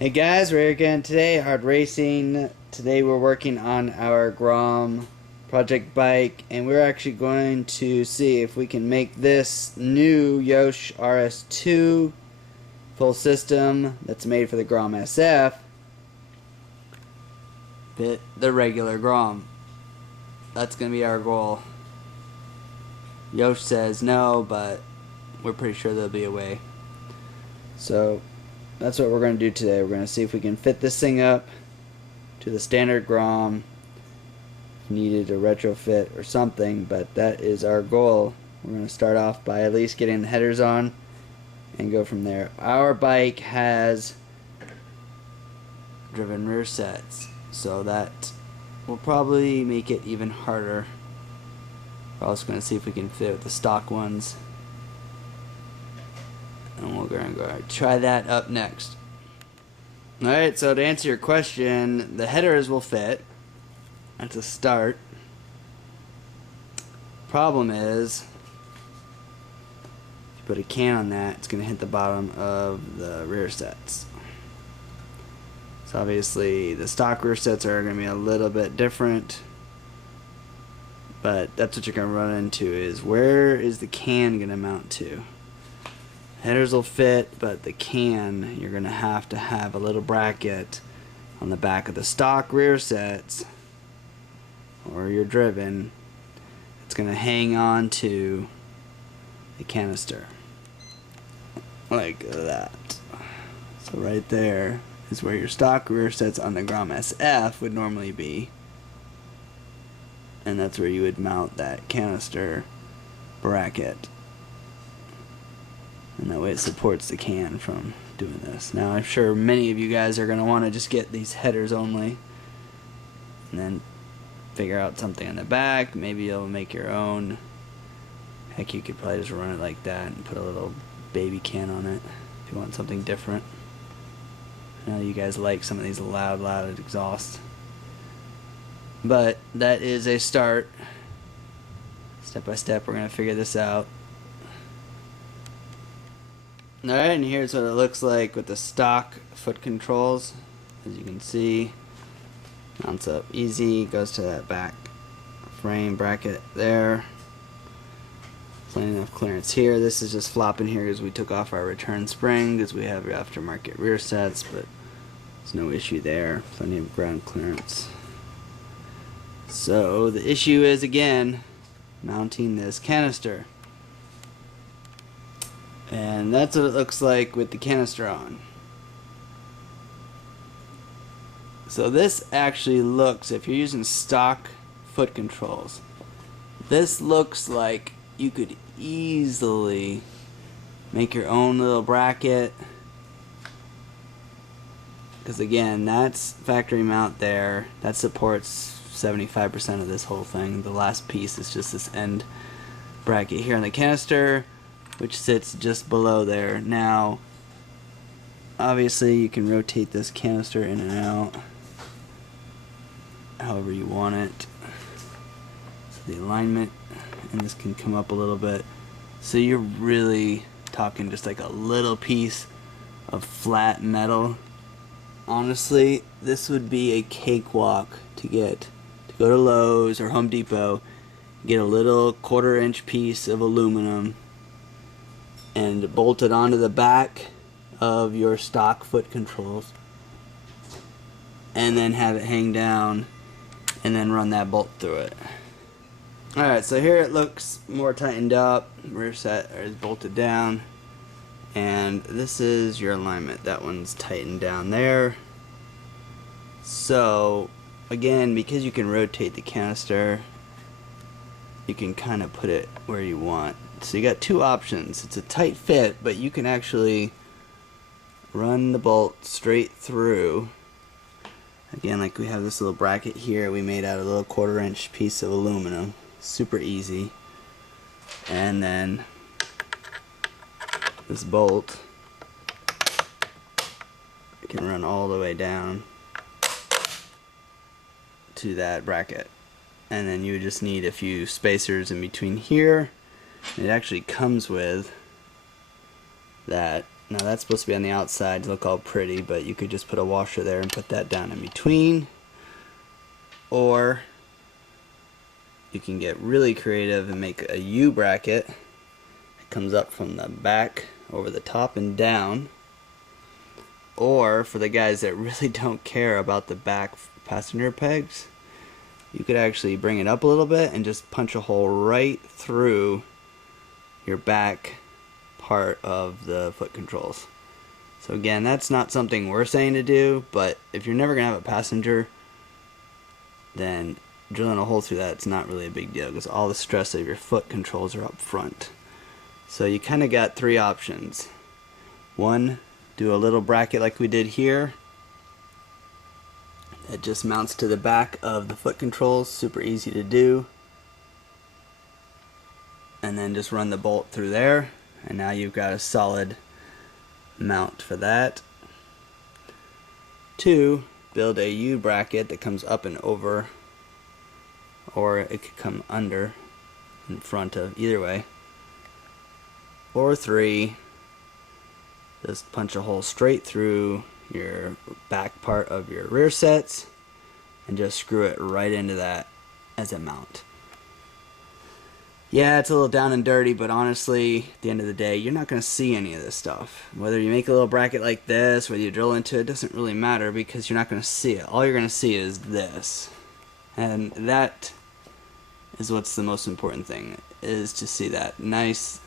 Hey guys, we're here again today, HardRacing. Today we're working on our GROM project bike, and we're actually going to see if we can make this new Yosh RS2 full system that's made for the GROM SF fit the regular GROM. That's going to be our goal. Yosh says no, but we're pretty sure there'll be a way. So that's what we're going to do today. We're going to see if we can fit this thing up to the standard GROM. If needed a retrofit or something, but that is our goal. We're going to start off by at least getting the headers on and go from there. Our bike has driven rear sets, so that will probably make it even harder. We're also going to see if we can fit with the stock ones, and we're going to go try that up next. Alright, so to answer your question, the headers will fit. That's a start. Problem is, if you put a can on that, it's going to hit the bottom of the rear sets. So obviously the stock rear sets are going to be a little bit different, but that's what you're going to run into, is where is the can going to mount to? Headers will fit, but the can, you're going to have a little bracket on the back of the stock rear sets, or you're driven. It's going to hang on to the canister like that. So right there is where your stock rear sets on the GROM SF would normally be, and that's where you would mount that canister bracket. And that way it supports the can from doing this. Now I'm sure many of you guys are going to want to just get these headers only and then figure out something in the back. Maybe you'll make your own. Heck, you could probably just run it like that and put a little baby can on it if you want something different. I know you guys like some of these loud exhausts. But that is a start. Step by step we're going to figure this out. Alright, and here's what it looks like with the stock foot controls. As you can see, mounts up easy, goes to that back frame bracket there. Plenty enough clearance here. This is just flopping here because we took off our return spring because we have aftermarket rear sets, but there's no issue there. Plenty of ground clearance. So the issue is, again, mounting this canister. And that's what it looks like with the canister on. So this actually looks, if you're using stock foot controls, this looks like you could easily make your own little bracket. Because again, that's factory mount there. That supports 75% of this whole thing. The last piece is just this end bracket here on the canister, which sits just below there. Now, obviously you can rotate this canister in and out however you want it. So the alignment, and this can come up a little bit. So you're really talking just like a little piece of flat metal. Honestly, this would be a cakewalk to go to Lowe's or Home Depot, get a little 1/4 inch piece of aluminum and bolt it onto the back of your stock foot controls, and then have it hang down and then run that bolt through it. Alright, so here it looks more tightened up. Rear set is bolted down, and this is your alignment. That one's tightened down there. So again, because you can rotate the canister, you can kind of put it where you want. So you got two options. It's a tight fit, but you can actually run the bolt straight through. Again, like we have this little bracket here we made out of a little 1/4 inch piece of aluminum. Super easy. And then this bolt can run all the way down to that bracket. And then you just need a few spacers in between here. It actually comes with that Now that's supposed to be on the outside to look all pretty, but you could just put a washer there and put that down in between. Or you can get really creative and make a U bracket that comes up from the back over the top and down. Or for the guys that really don't care about the back passenger pegs, you could actually bring it up a little bit and just punch a hole right through your back part of the foot controls. So again, that's not something we're saying to do, but if you're never going to have a passenger, then drilling a hole through that, it's not really a big deal because all the stress of your foot controls are up front. So you kind of got three options. One, do a little bracket like we did here. It just mounts to the back of the foot controls, super easy to do. And then just run the bolt through there, and now you've got a solid mount for that. Two, build a U bracket that comes up and over, or it could come under in front of, either way. Or three, just punch a hole straight through your back part of your rear sets and just screw it right into that as a mount. Yeah, it's a little down and dirty, but honestly, at the end of the day, you're not going to see any of this stuff. Whether you make a little bracket like this, whether you drill into it, doesn't really matter because you're not going to see it. All you're going to see is this. And that is what's the most important thing, is to see that nice,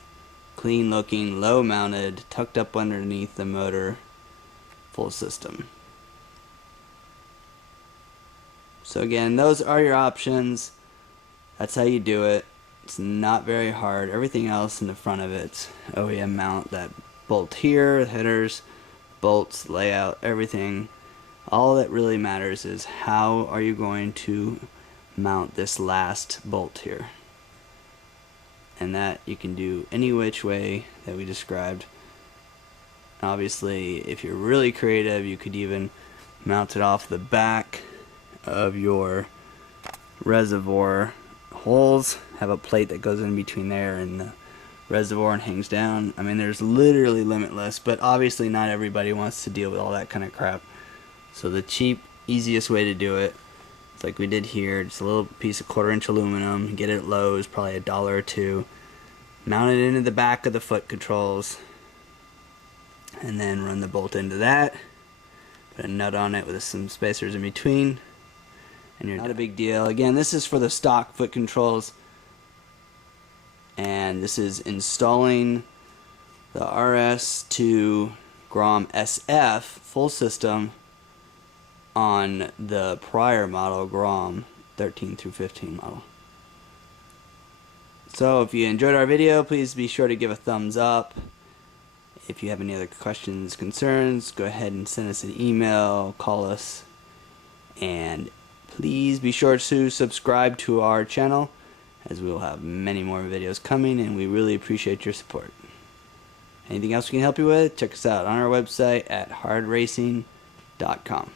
clean looking, low mounted, tucked up underneath the motor, full system. So again, those are your options. That's how you do it. It's not very hard. Everything else in the front of it's OEM mount. That bolt here, headers, bolts, layout, everything. All that really matters is how are you going to mount this last bolt here. And that you can do any which way that we described. Obviously, if you're really creative, you could even mount it off the back of your reservoir holes, have a plate that goes in between there and the reservoir and hangs down. I mean, there's literally limitless, but obviously not everybody wants to deal with all that kind of crap. So the cheap, easiest way to do it, it's like we did here, just a little piece of 1/4-inch aluminum, get it at Lowe's, probably $1 or $2, mount it into the back of the foot controls, and then run the bolt into that, put a nut on it with some spacers in between, and you're not a big deal. Again, this is for the stock foot controls, and this is installing the RS2 GROM SF full system on the prior model GROM 13 through 15 model. So if you enjoyed our video, please be sure to give a thumbs up. If you have any other questions, concerns, go ahead and send us an email, call us, and please be sure to subscribe to our channel, as we will have many more videos coming, and we really appreciate your support. Anything else we can help you with, check us out on our website at HardRacing.com.